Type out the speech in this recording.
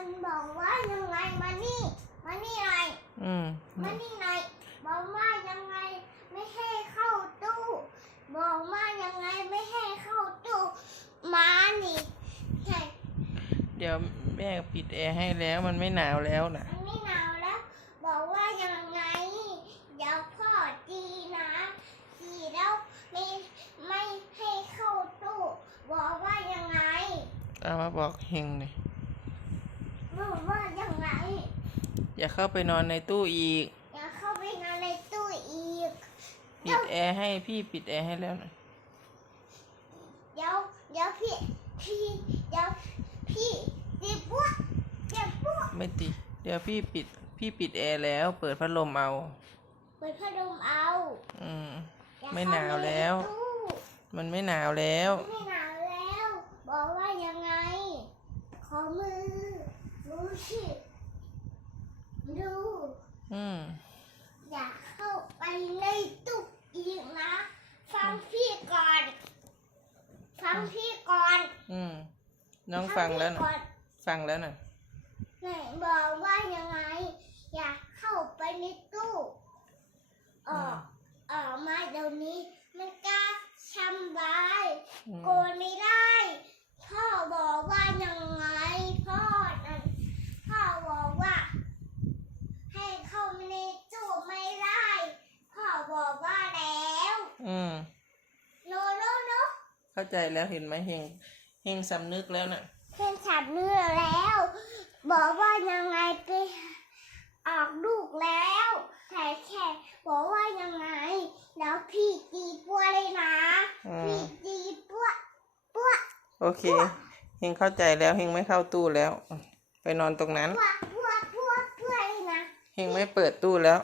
มันบอกว่ายังไงมานี่มานี่หน่อยอืมมานี่หน่อยบอกว่ายังไงไม่ให้เข้าตู้ บอกว่ายังไงไม่ให้เข้าตู้มานี่ใช่เดี๋ยวแม่ปิดแอร์ให้แล้วมันไม่หนาวแล้วนะมันไม่หนาวแล้ว บอกว่ายังไงเดี๋ยวพ่อตีนะตีแล้วไม่ไม่ให้เข้าตู้ บอกว่ายังไงเอามาบอกเฮงหน่อย บอกว่ายังไง อย่าเข้าไปนอนในตู้อีก อย่าเข้าไปนอนในตู้อีก ปิดแอร์ให้พี่ปิดแอร์ให้แล้วนะเดี๋ยวเดี๋ยวพี่พี่เดี๋ยวพี่ตีปุ๊บเจ็บปุ๊บไม่ติเดี๋ยวพี่ปิดพี่ปิดแอร์แล้ว เปิดพัดลมเอา เปิดพัดลมเอา อืมอย่ไม่หนาวแล้วเข้าไปในตู้มันไม่หนาวแล้ว ไม่หนาวแล้ว บอกว่ายังไง ขอมือดูสิ ดูอืมอย่าเข้าไปในตู้อีกนะ ฟังพี่ก่อน ฟังพี่ก่อนอืมน้องฟังแล้วนะพี่ก่อนฟังแล้วนะไหนบอกว่ายังไง อย่าเข้าไปในตู้ออกออกมาเดี๋ยวนี้มันกล้าชำบายอืมโกนไม่ได้ พ่อบอกว่ายังไง พ่อนั่นพ่อบอกว่า ให้เข้ามาในตู้ไม่ได้ พ่อบอกว่าแล้ว อืม โนโนโน เข้าใจแล้วเห็นไหมเฮงเฮงสำนึกแล้วน่ะเพื่อนฉับเลือแล้ว บอกว่ายังไงไปออกลูกแล้วแต่แค่บอกว่ายังไง แล้วพี่ตีปัวเลยนะอืมพี่ตีปัวปัวโอเคเฮงเข้าใจแล้วเฮงไม่เข้าตู้แล้ว ไปนอนตรงนั้นปัวปัวปัวปัวเลยนะเฮงไม่เปิดตู้แล้ว